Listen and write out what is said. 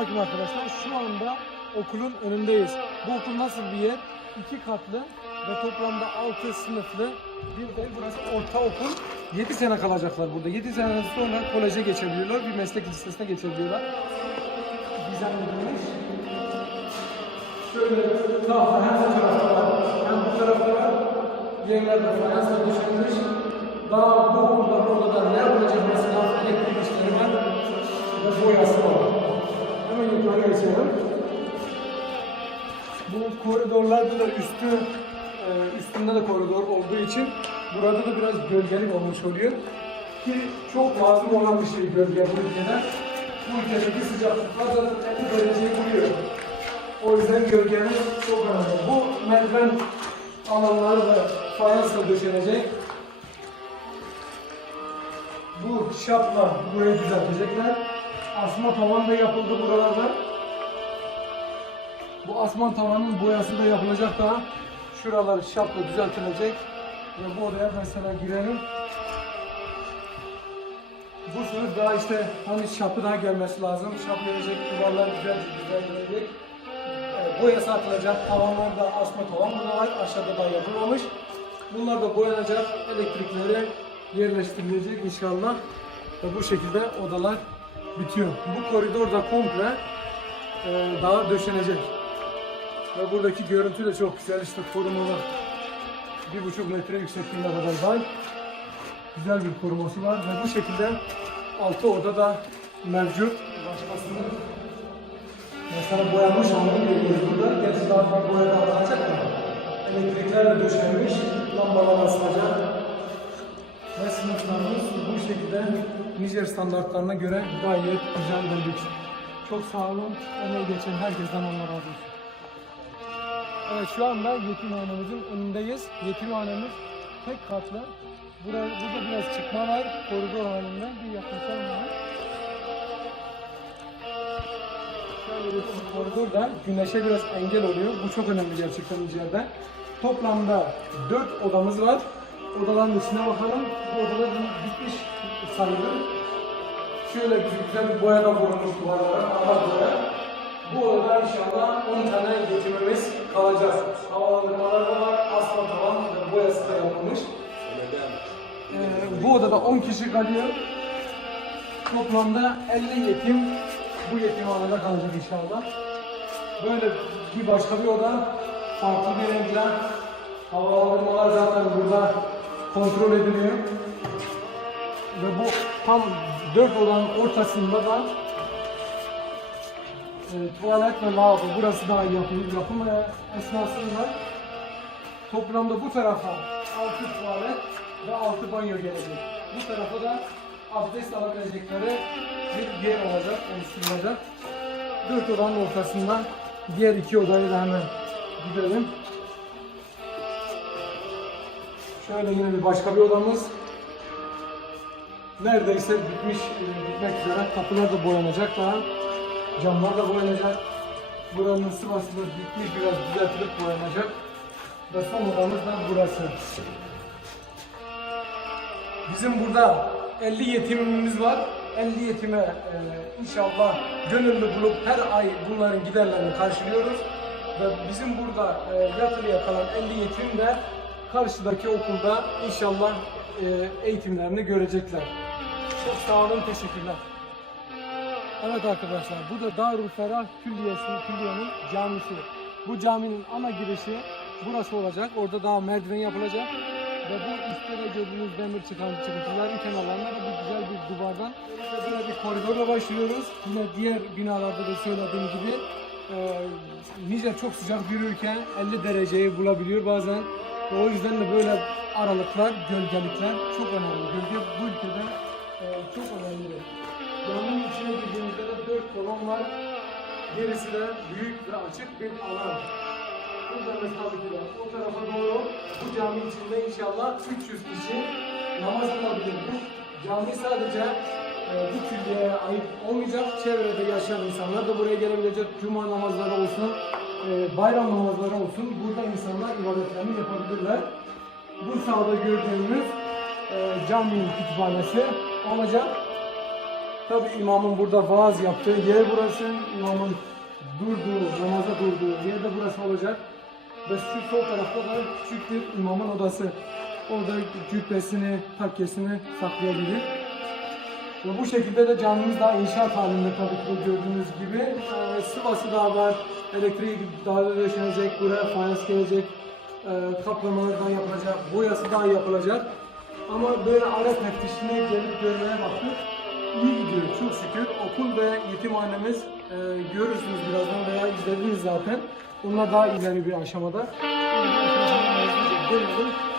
Selamünaleyküm arkadaşlar. Şu anda okulun önündeyiz. Bu okul nasıl bir yer? İki katlı ve toplamda 6 sınıflı bir de burası ortaokul. 7 sene kalacaklar burada. 7 sene sonra koleje geçebiliyorlar. Bir meslek lisesine geçebiliyorlar. Edilmiş. Şöyle sağ fayans tarafı var. Hem bu tarafta var. Yerlerde fayansla döşenmiş. Daha bu okulda burada da ne yapılacak Bu koridorlarda da üstü e, üstünde de koridor olduğu için burada da biraz gölgelik olmuş oluyor. Ki çok lazım olan bir şey gölge bu ülkede. Bu ülkedeki sıcaklıklar zaten 50 dereceyi buluyor. O yüzden gölgenin çok önemli. Bu merdiven alanları da fayansla döşenecek. Bu şapla burayı düzeltecekler. Asma tavan da yapıldı buralarda. Bu asman tavanın boyası da yapılacak daha. Şuralar şapla düzeltilecek. Ve bu odaya mesela girelim. Bu sınıf daha işte hani şapı daha gelmesi lazım. Şap gelecek, duvarlar güzelce düzeltilecek. E, boyası atılacak, tavanlar da asma tavan burada var. Aşağıda daha yapılmamış. Bunlar da boyanacak, elektrikleri yerleştirilecek inşallah. Ve bu şekilde odalar bitiyor. Bu koridor da komple e, daha döşenecek. Ve buradaki görüntü de çok güzel işte korumalı. Bir buçuk metre yüksekliğine kadar var. Güzel bir koruması var ve bu şekilde altı oda da mevcut. Başkasının mesela boyanmış halini görüyoruz burada. Gerçi daha bir boya da alınacak da. Elektrikler de döşenmiş. Lambalar asılacak. Ve sınıflarımız bu şekilde Nijer standartlarına göre gayet güzel lüks. Çok sağ olun. Emeği geçen herkesten Allah razı olsun. Evet şu anda yetimhanemizin önündeyiz. Yetimhanemiz tek katlı. Burada, burada biraz çıkma var. Koridor halinde bir yaklaşalım hemen. Şöyle bir koridor da güneşe biraz engel oluyor. Bu çok önemli gerçekten Nijer'de. Toplamda 4 odamız var. Odaların içine bakalım. Bu odalar bitmiş sayılır. Şöyle bir güzel bir boya da vurulmuş duvarlara. Boya. Bu odada inşallah 10 tane yetimimiz kalacak. Havalandırmalar da var, asma tavan ve boyası da yapılmış. Ee, bu odada 10 kişi kalıyor. Toplamda 50 yetim bu yetimhanede kalacak inşallah. Böyle bir başka bir oda, farklı bir renkler. Havalandırmalar zaten burada kontrol ediliyor. Ve bu tam 4 odanın ortasında da e, tuvalet ve lavabo burası daha yapım, yapım esnasında toplamda bu tarafa 6 tuvalet ve 6 banyo gelecek. Bu tarafa da abdest alabilecekleri bir yer olacak, oluşturulacak. 4 odanın ortasından diğer iki odayı da hemen gidelim. Şöyle yine bir başka bir odamız. Neredeyse bitmiş, e, bitmek üzere. Kapılar da boyanacak daha. Camlar da boyanacak. Buranın sıvası da bitmiş, biraz düzeltilip boyanacak. Ve son odamız da burası. Bizim burada 50 yetimimiz var. 50 yetime e, inşallah gönüllü bulup her ay bunların giderlerini karşılıyoruz. Ve bizim burada e, yatılıya kalan 50 yetim de karşıdaki okulda inşallah e, eğitimlerini görecekler. Çok sağ olun, teşekkürler. Evet arkadaşlar, bu da Darül Ferah Külliyesi, Külliye'nin camisi. Bu caminin ana girişi burası olacak. Orada daha merdiven yapılacak. Ve bu üstte de gördüğünüz demir çıkan çıkıntıların kenarlarına da bir güzel bir duvardan böyle bir koridorla başlıyoruz. Yine diğer binalarda da söylediğim gibi e, Nijer çok sıcak bir ülke. 50 dereceyi bulabiliyor bazen. O yüzden de böyle aralıklar, gölgelikler çok önemli. Gölge bu ülkede e, çok önemli. Caminin içine girdiğimizde de 4 kolon var. Gerisi de büyük ve açık bir alan. Burada mesela bir de o tarafa doğru bu cami içinde inşallah 300 kişi namaz kılabilir. Bu cami sadece e, bu külliyeye ait olmayacak. Çevrede yaşayan insanlar da buraya gelebilecek. Cuma namazları olsun, e, bayram namazları olsun. Burada insanlar ibadetlerini yapabilirler. Bu sağda gördüğümüz e, caminin kütüphanesi olacak. Tabi imamın burada vaaz yaptığı yer burası. İmamın durduğu, namaza durduğu yer de burası olacak. Ve şu sol tarafta da küçük bir imamın odası. Orada cübbesini, takkesini saklayabilir. Ve bu şekilde de camimiz daha inşaat halinde tabii ki gördüğünüz gibi. Ee, sıvası daha var, elektriği daha da döşenecek, buraya fayans gelecek, e, kaplamalar daha yapılacak, boyası daha yapılacak. Ama böyle ara teftişine gelip görmeye baktık. İyi gidiyor çok şükür. Okul ve yetimhanemiz e, görürsünüz birazdan veya izlediniz zaten. Bunlar daha ileri bir aşamada. Şimdi